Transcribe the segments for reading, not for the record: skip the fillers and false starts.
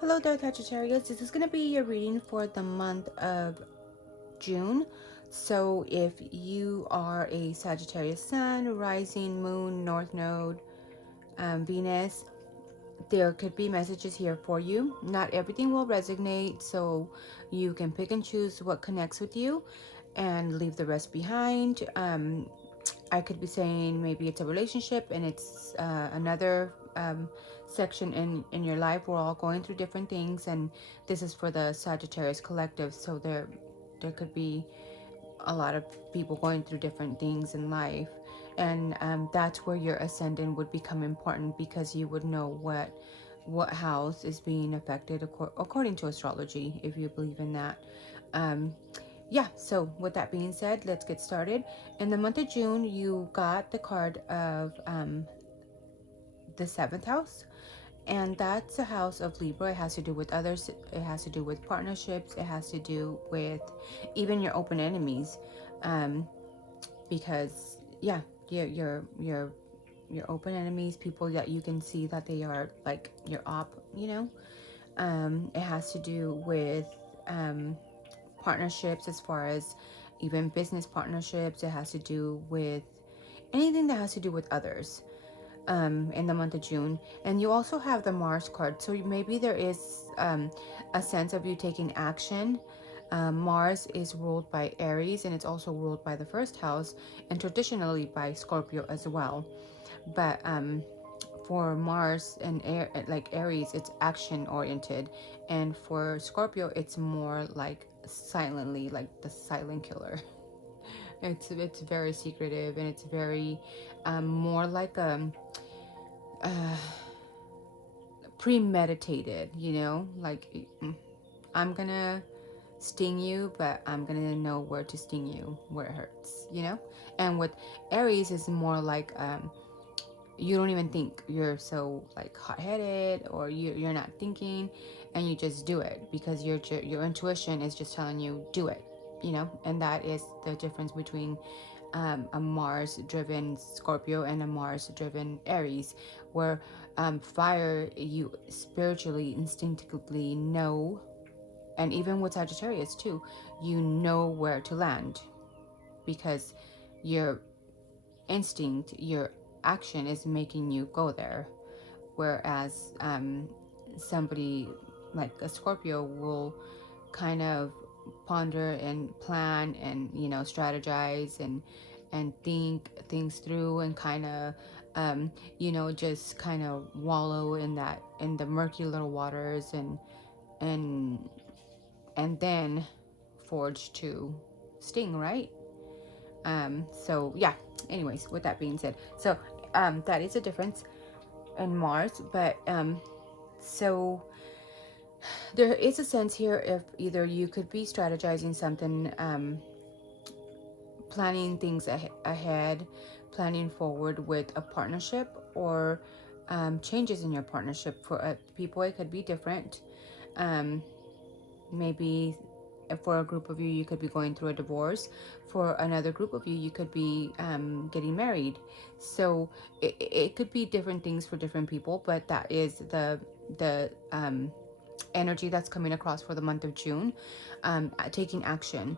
Hello there, Sagittarius. This is going to be your reading for the month of June. So if you are a Sagittarius Sun, Rising, Moon, North Node, Venus, there could be messages here for you. Not everything will resonate, so you can pick and choose what connects with you and leave the rest behind. I could be saying maybe it's a relationship and it's another section in your life. We're all going through different things, and this is for the Sagittarius collective. So there could be a lot of people going through different things in life, and that's where your ascendant would become important, because you would know what house is being affected according to astrology, if you believe in that. um, yeah, so with that being said, let's get started. In the month of June, you got the card of the seventh house, and that's a house of Libra. It has to do with others, it has to do with partnerships, it has to do with even your open enemies. Because yeah, your open enemies, people that you can see that they are like your op. It has to do with partnerships, as far as even business partnerships. It has to do with anything that has to do with others, in the month of June. And you also have the Mars card, so maybe there is a sense of you taking action. Mars is ruled by Aries, and it's also ruled by the first house, and traditionally by Scorpio as well. But for Mars and like Aries, it's action oriented, and for Scorpio, it's more like silently, like the silent killer. It's very secretive, and it's very more like premeditated. Like, I'm gonna sting you, but I'm gonna know where to sting you, where it hurts. And with Aries, is more like you don't even think. You're so like hot-headed, or you're not thinking, and you just do it because your intuition is just telling you do it. And that is the difference between a Mars driven Scorpio and a Mars driven Aries, where fire, you spiritually instinctively know. And even with Sagittarius too, you know where to land, because your instinct, your action is making you go there. Whereas somebody like a Scorpio will kind of ponder and plan and strategize and think things through, and kind of just kind of wallow in the murky little waters, and and then forge to sting, right? So yeah, anyways, with that being said, so that is a difference in Mars. But so there is a sense here, if either you could be strategizing something, planning things ahead, planning forward with a partnership, or changes in your partnership. For people, it could be different. um, Maybe for a group of you, you could be going through a divorce. For another group of you, you could be getting married. So it could be different things for different people, but that is the energy that's coming across for the month of June. Taking action,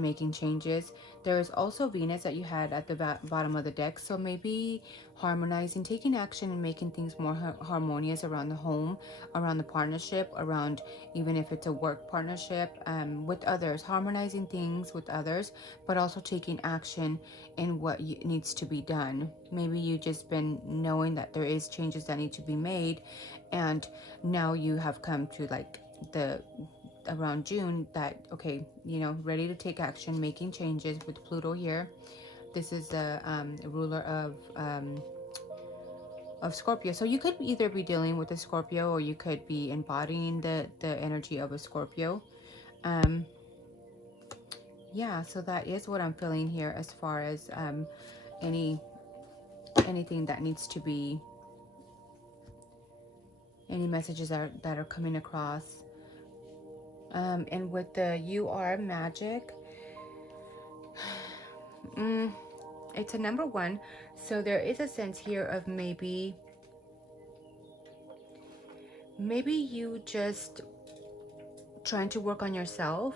making changes. There is also Venus that you had at the bottom of the deck, so maybe harmonizing, taking action, and making things more harmonious around the home, around the partnership, around, even if it's a work partnership, with others, harmonizing things with others, but also taking action in what needs to be done. Maybe you just been knowing that there is changes that need to be made, and now you have come to like the around June that, okay, ready to take action, making changes with Pluto here. This is the ruler of Scorpio. So you could either be dealing with a Scorpio, or you could be embodying the energy of a Scorpio. Um, yeah, so that is what I'm feeling here, as far as any anything that needs to be, any messages that are coming across. And with the You Are Magic, it's a number one. So there is a sense here of maybe Maybe you just trying to work on yourself.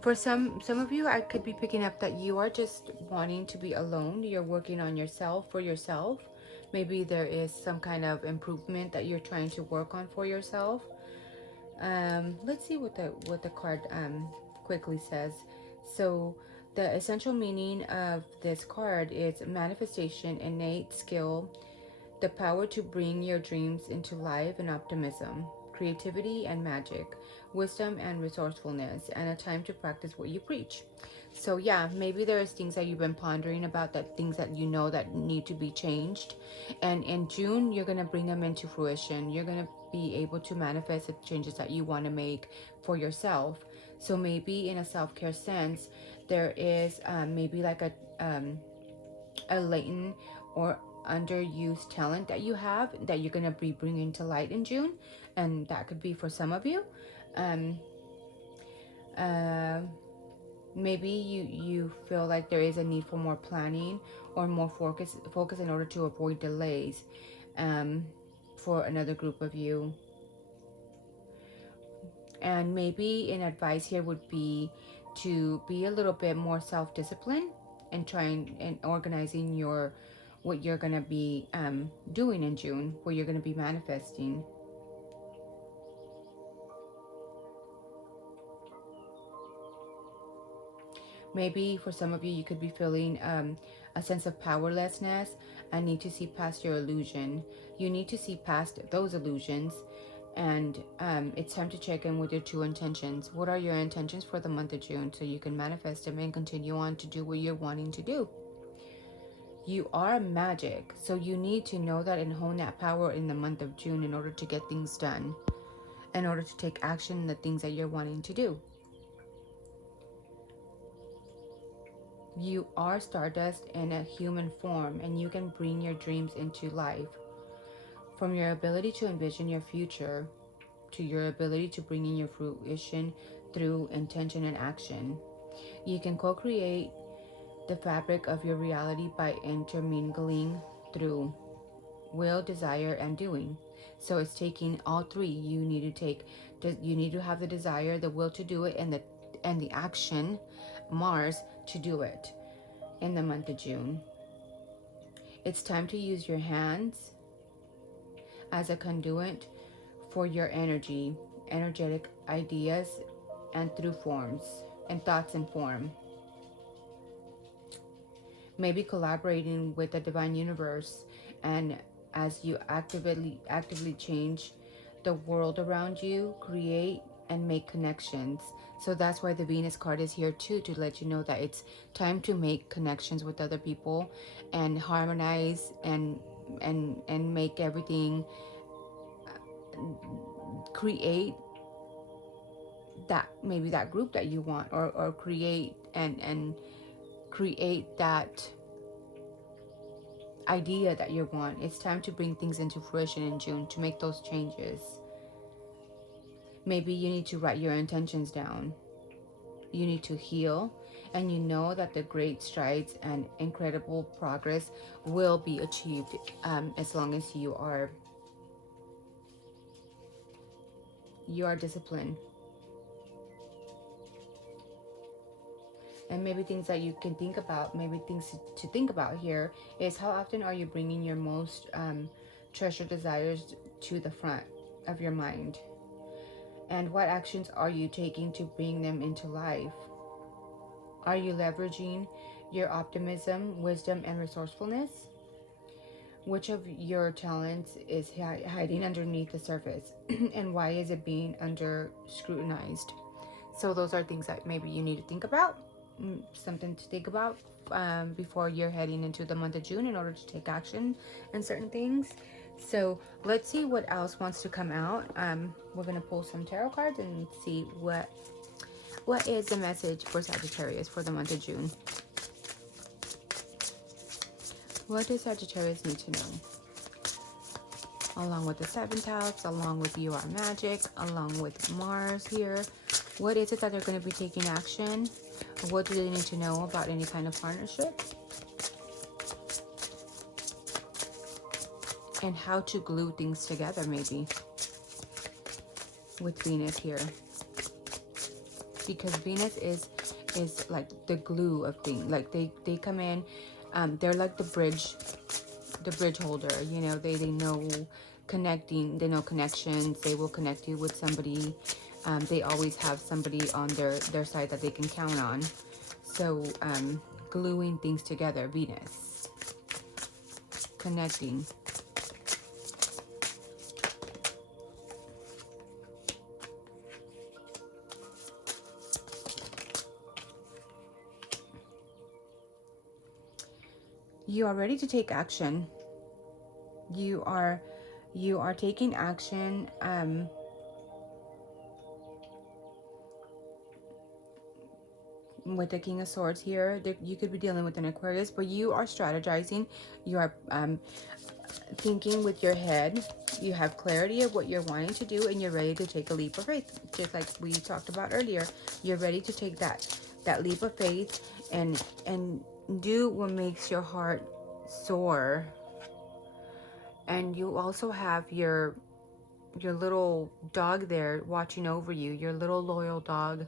For some of you, I could be picking up that you are just wanting to be alone. You're working on yourself for yourself. Maybe there is some kind of improvement that you're trying to work on for yourself. Let's see what the card quickly says. So the essential meaning of this card is manifestation, innate skill, the power to bring your dreams into life, and optimism, creativity and magic, wisdom and resourcefulness, and a time to practice what you preach. So yeah, maybe there's things that you've been pondering about, that things that you know that need to be changed. And in June, you're going to bring them into fruition. You're going to be able to manifest the changes that you want to make for yourself. So maybe in a self-care sense, there is maybe like a latent or underused talent that you have that you're going to be bringing to light in June. And that could be for some of you. Um, uh, Maybe you feel like there is a need for more planning or more focus in order to avoid delays. For another group of you, and maybe an advice here would be to be a little bit more self-disciplined and trying and organizing your what you're going to be doing in June, what you're going to be manifesting. Maybe for some of you, you could be feeling a sense of powerlessness. I need to see past your illusion. You need to see past those illusions. And it's time to check in with your true intentions. What are your intentions for the month of June so you can manifest them and continue on to do what you're wanting to do? You are magic. So you need to know that and hone that power in the month of June in order to get things done, in order to take action in the things that you're wanting to do. You are stardust in a human form, and you can bring your dreams into life. From your ability to envision your future to your ability to bring in your fruition through intention and action. You can co-create the fabric of your reality by intermingling through will, desire, and doing. So it's taking all three. You need to have the desire, the will to do it, and the action, Mars, to do it in the month of June. It's time to use your hands as a conduit for your energetic ideas, and through forms and thoughts and form. Maybe collaborating with the divine universe, and as you actively change the world around you, create and make connections. So that's why the Venus card is here too, to let you know that it's time to make connections with other people and harmonize and make everything, create that, maybe that group that you want, or create and create that idea that you want. It's time to bring things into fruition in June, to make those changes. Maybe you need to write your intentions down. You need to heal, and you know that the great strides and incredible progress will be achieved, as long as you are disciplined. And maybe things that you can think about, maybe things to think about here is, how often are you bringing your most treasured desires to the front of your mind? And what actions are you taking to bring them into life? Are you leveraging your optimism, wisdom, and resourcefulness? Which of your talents is hiding underneath the surface? And why is it being under scrutinized? So those are things that maybe you need to think about, something to think about before you're heading into the month of June, in order to take action in certain things. So let's see what else wants to come out. We're going to pull some tarot cards and see what is the message for Sagittarius for the month of June. What does Sagittarius need to know? Along with the 7th house, along with You Are Magic, along with Mars here. What is it that they're going to be taking action? What do they need to know about any kind of partnership? And how to glue things together, maybe. with Venus here, because Venus is like the glue of things. Like they come in, they're like the bridge holder, you know. They know connecting, they know connections. They will connect you with somebody. They always have somebody on their side that they can count on. So gluing things together, Venus, connecting. You are ready to take action. You are taking action. With the King of Swords here, you could be dealing with an Aquarius, but you are strategizing. You are thinking with your head. You have clarity of what you're wanting to do, and you're ready to take a leap of faith. Just like we talked about earlier, you're ready to take that leap of faith and do what makes your heart soar. And you also have your little dog there watching over you, your little loyal dog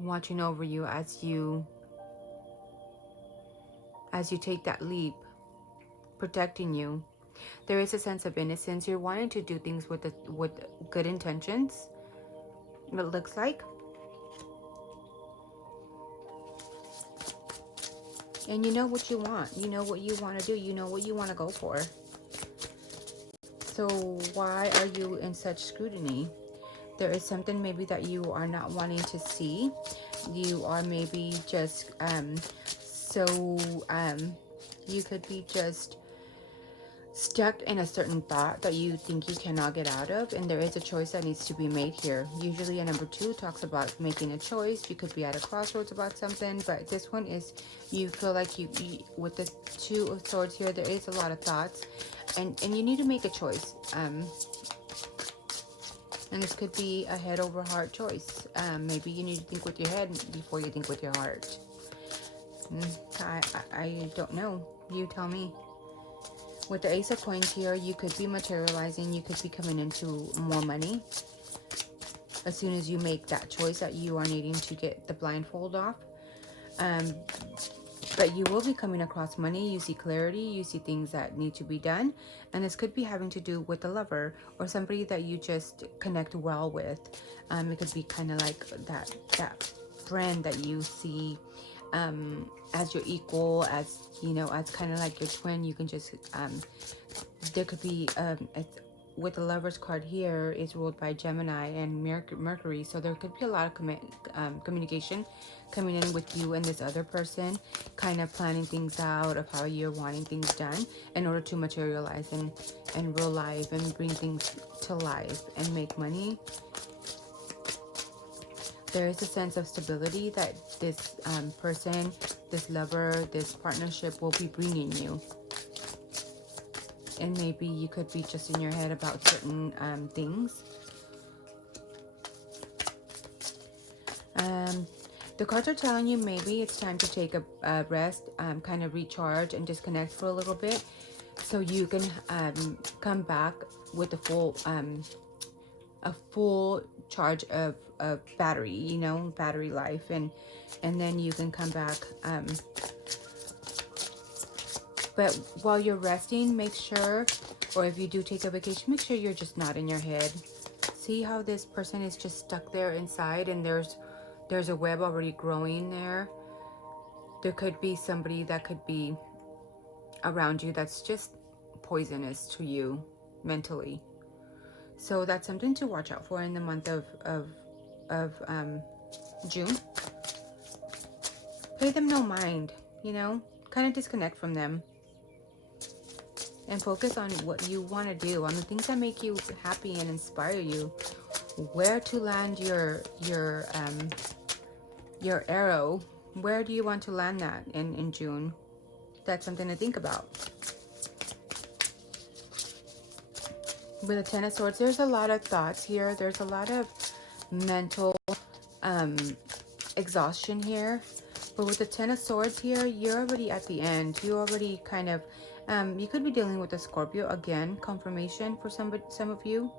watching over you as you take that leap, protecting you. There is a sense of innocence. You're wanting to do things with good intentions, it looks like. And you know what you want. You know what you want to do. You know what you want to go for. So why are you in such scrutiny? There is something maybe that you are not wanting to see. You are maybe just you could be just stuck in a certain thought that you think you cannot get out of, and there is a choice that needs to be made here. Usually a number 2 talks about making a choice. You could be at a crossroads about something, but this one is, you feel like you with the 2 of Swords here, there is a lot of thoughts, and you need to make a choice. And this could be a head over heart choice. Maybe you need to think with your head before you think with your heart. I don't know. You tell me. With the Ace of Coins here, you could be materializing. You could be coming into more money as soon as you make that choice that you are needing to get the blindfold off. But you will be coming across money. You see clarity. You see things that need to be done. And this could be having to do with a lover or somebody that you just connect well with. It could be kind of like that friend that you see as your equal, as, you know, as kind of like your twin. You can just, there could be, with the Lovers card here, is ruled by Gemini and Mercury. So there could be a lot of communication coming in with you and this other person, kind of planning things out of how you're wanting things done in order to materialize in real life and bring things to life and make money. There is a sense of stability that this person, this lover, this partnership will be bringing you. And maybe you could be just in your head about certain things. The cards are telling you maybe it's time to take a rest, kind of recharge and disconnect for a little bit, so you can come back with a full charge of battery, you know, battery life, and then you can come back. But while you're resting, make sure, or if you do take a vacation, make sure you're just not in your head. See how this person is just stuck there inside, and there's a web already growing there. There could be somebody that could be around you that's just poisonous to you mentally. So that's something to watch out for in the month of June. Pay them no mind, you know, kind of disconnect from them and focus on what you want to do, on the things that make you happy and inspire you. Where to land your arrow. Where do you want to land that in June? That's something to think about. With the Ten of Swords, there's a lot of thoughts here. There's a lot of mental exhaustion here. But with the Ten of Swords here, you're already at the end. You already kind of, you could be dealing with a Scorpio. Again, confirmation for some of you.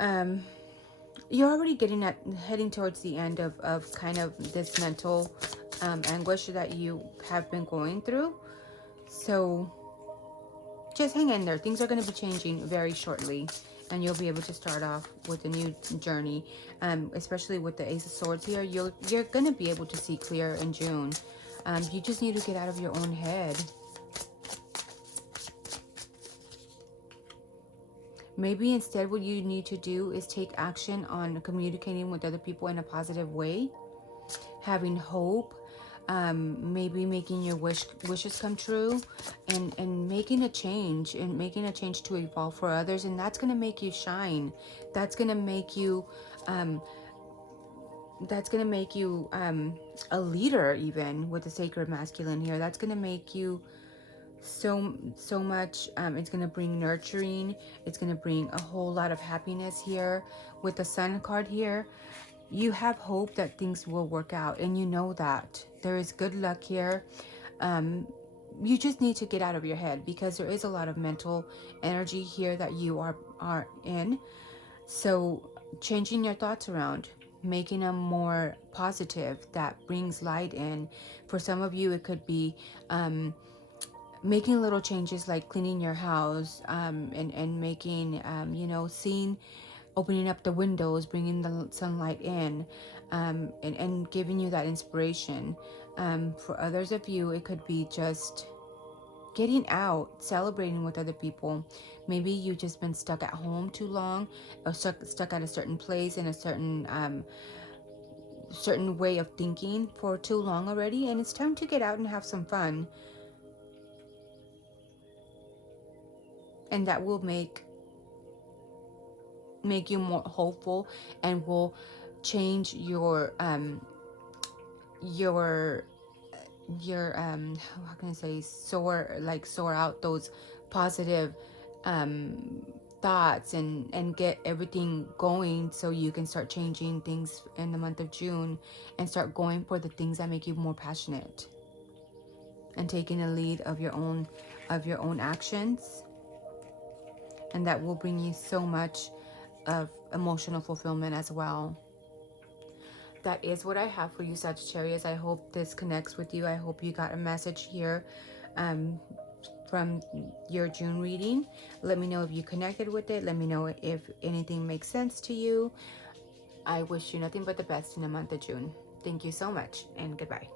Um, you're already heading towards the end of kind of this mental anguish that you have been going through. So just hang in there. Things are going to be changing very shortly, and you'll be able to start off with a new journey. Especially with the Ace of Swords here, you're going to be able to see clear in June. You just need to get out of your own head. Maybe instead what you need to do is take action on communicating with other people in a positive way, having hope, maybe making your wishes come true, and making a change, to evolve for others. And that's going to make you shine. That's going to make you a leader, even with the sacred masculine here. That's going to make you so much. It's going to bring nurturing. It's going to bring a whole lot of happiness here with the Sun card here. You have hope that things will work out, and you know that there is good luck here. You just need to get out of your head, because there is a lot of mental energy here that you are in. So changing your thoughts around, making them more positive, that brings light in. For some of you, it could be making little changes like cleaning your house, and making, seeing, opening up the windows, bringing the sunlight in, and giving you that inspiration. For others of you, it could be just getting out, celebrating with other people. Maybe you've just been stuck at home too long, or stuck at a certain place in a certain way of thinking for too long already, and it's time to get out and have some fun. And that will make you more hopeful, and will change your how can I say, soar out those positive thoughts, and get everything going, so you can start changing things in the month of June, and start going for the things that make you more passionate, and taking a lead of your own actions. And that will bring you so much of emotional fulfillment as well. That is what I have for you, Sagittarius. I hope this connects with you. I hope you got a message here from your June reading. Let me know if you connected with it. Let me know if anything makes sense to you. I wish you nothing but the best in the month of June. Thank you so much, and goodbye.